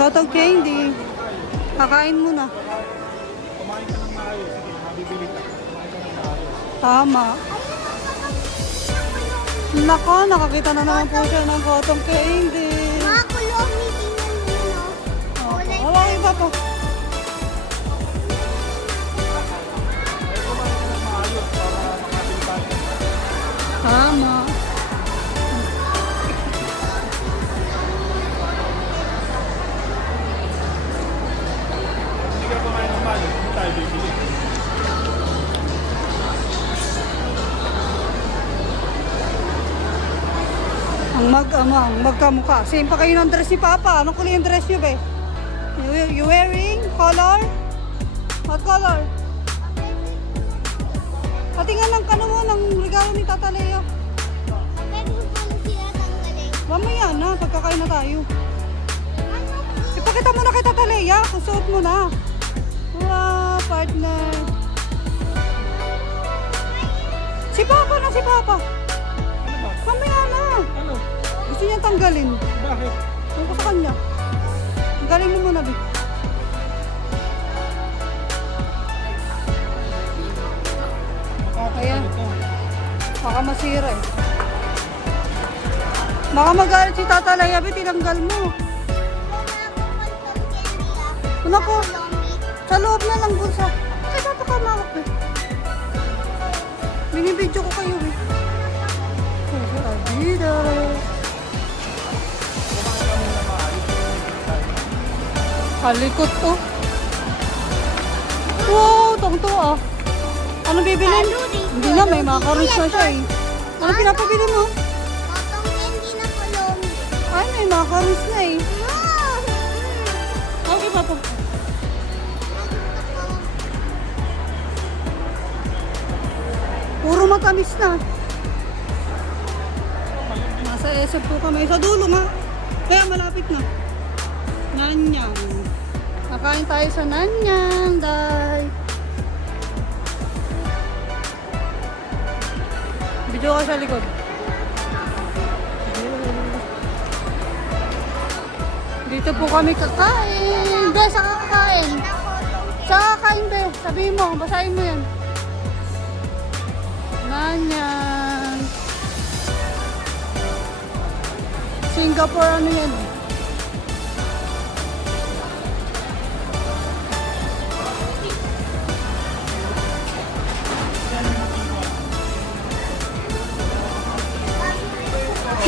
Cotton candy. Kakain mo na. Kumain ka ng maayos. Sige, mabibili ka. Kumain ka ng maayos. Tama. Nako, nakakita na naman po siya ng cotton candy. Mga kulong, tingnan mo, no? Oh, wala iba pa. Kumain ka ng maayos para makabili tayo. Tama. Hindi ka kumain ng maayos. Hindi tayo bibili. Ang magkamukha. Same pa kayo ng dress ni Papa. Anong kulay yung dress niyo, be? You wearing? Color? What color? Patingan ng kano mo ng regalo ni Tata Leo. Pwede mo paano sila tanggalin? Mamaya na, pagkakain na tayo. Ano? Ipakita mo na kay Tata Lea kung suot mo na. Wow, partner. Si Papa na, si Papa. Ano ba? Mamaya na. Ano? Gusto niya tanggalin. Bakit? Tungkol sa kanya. Tanggalin mo muna, Bi. Ayan. Makakasal ito. Baka masira eh. Baka magalit si Tata Lea, Bi, tinanggal mo. Nako, sa loob na lang bulsa. Ay, Tata ka mawak, Bi. Binibidyo ko kayo, Bi. Ay, si Adidas. Kumain ka muna maayos. Bibili tayo. Kalikot to. Wow, tongto ah. Ano bibilin? Hindi na, may macarons na siya eh. Ano pinapabili mo? Cotton candy na kulong. Ay, may macarons na eh. Ah! Okay, Papa. Puro matamis na. Nasa SF po kami. Sa dulo nga. Kaya malapit na. Nanyang. Nakain tayo sa Nanyang, day. Video ka sa likod. Dito po kami kakain. Be, saan ka kakain? Saan ka kakain, Be? Sabihin mo, basahin mo yan. Nanyang. Singapore, ano yan?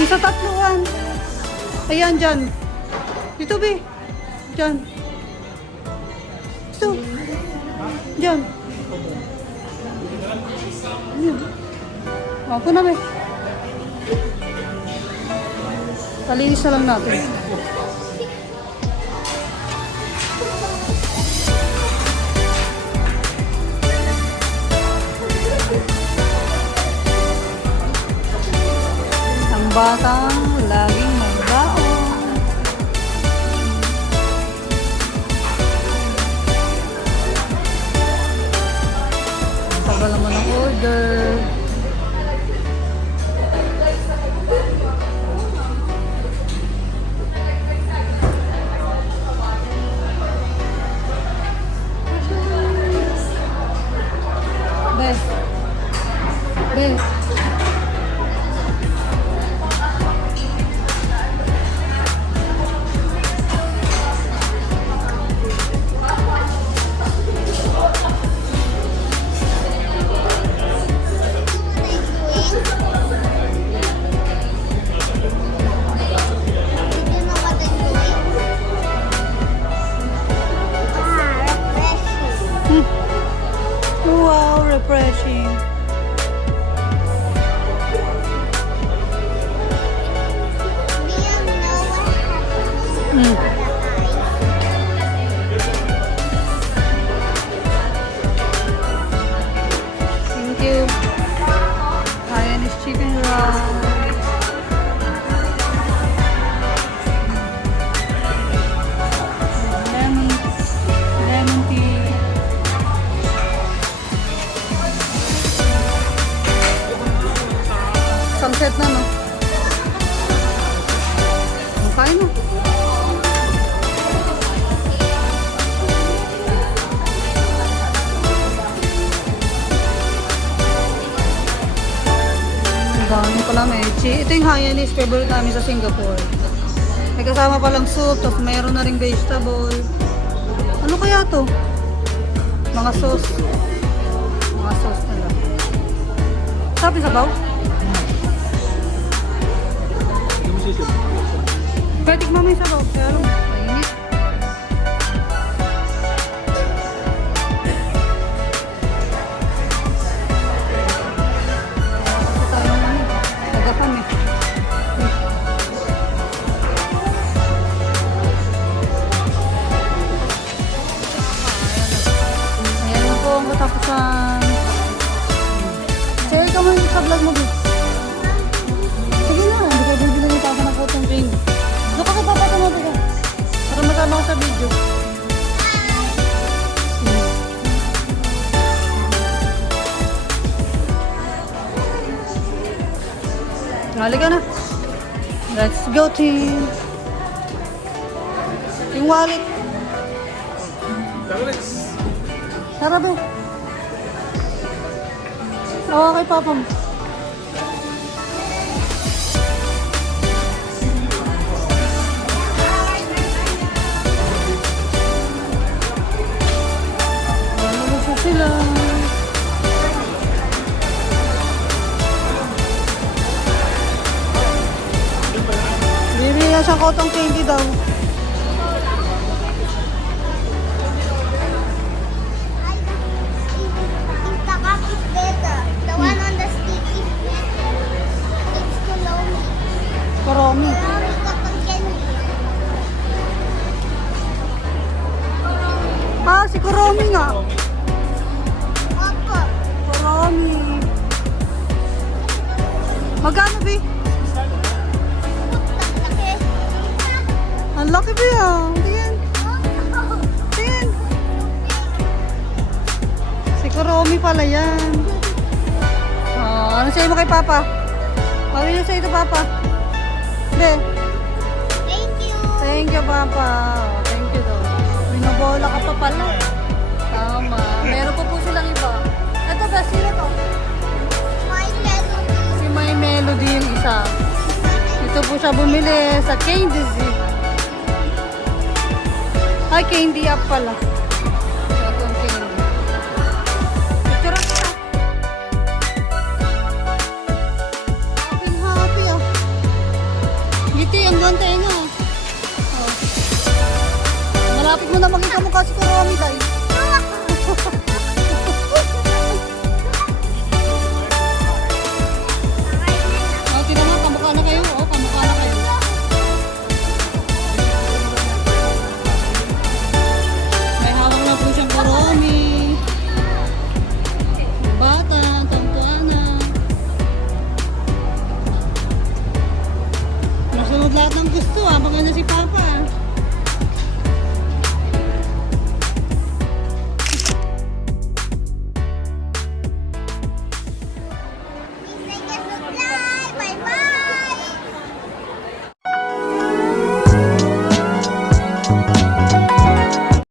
Isa tatluan. Ayan, dyan. Dito, Be. Dyan. Dito. Dyan. Ayan. Ako na, Be. Talinis na lang natin. Ang batang laging may baon. Ang tagal naman ng order. Be. Be. Wow, refreshing. Thank you. Hyannis chicken rice. Lemon tea. Sunset na, no? Kain mo. Ito yung Hainanese, favorite namin sa Singapore. May kasama palang soup, tapos mayroon na ring vegetable. Ano kaya to? Mga sauce. Mga sauce na lang. Sabi sabaw? Hindi mo sisip. Kaya tikman mo yung sabaw. Kaya lang, mainit. Kasi tayo naman eh. Nagapam eh. Ayan na po ang katapusan. Share ka mo sa vlog mo, Bits. Sige na, hindi ka bibili ng papa ng cotton candy. Doon ka kay papa tumabi ka. Para matama ko sa video. Halika na. Let's go, team. Yung wallet. Tara, let's. Tara, be. Awa kay papa mo. Ano sa sila? Bibili na siyang cotton candy daw. If the cup is better, the one on the stick is better. It's Kulomi. Karami. Kulomi cotton candy. Ah, si Kuromi nga. Opo. Kuromi. Magkano, be? Laki. Ang laki, be, ah. Tingin. Tingin. Si Kuromi pala yan. Ano sa'yo mo kay Papa? Mawin na sa'yo ito, Papa. Be, Thank you. thank you, Papa. Oh, thank you daw. Binabola ka pa pala. Tama. Meron pa po silang iba. Ito ba? Sino to? My melody. Si May Melody yung isa. Ito po siya bumili sa Candy Z. Ay, Candy Up pala. Ito ang Candy. Picture ako na. Happy ah. Ngiti, ang ganda yun ah. Oh. Malapit mo na maging kamukha si Kuromi tayo. Oh, tingnan mo, kamukha na kayo. Oh, kamukha na kayo. May hawak na po siyang Kuromi. Bata, tangtuan na. Nasunod lahat ng gusto ah. Maganda si Papa.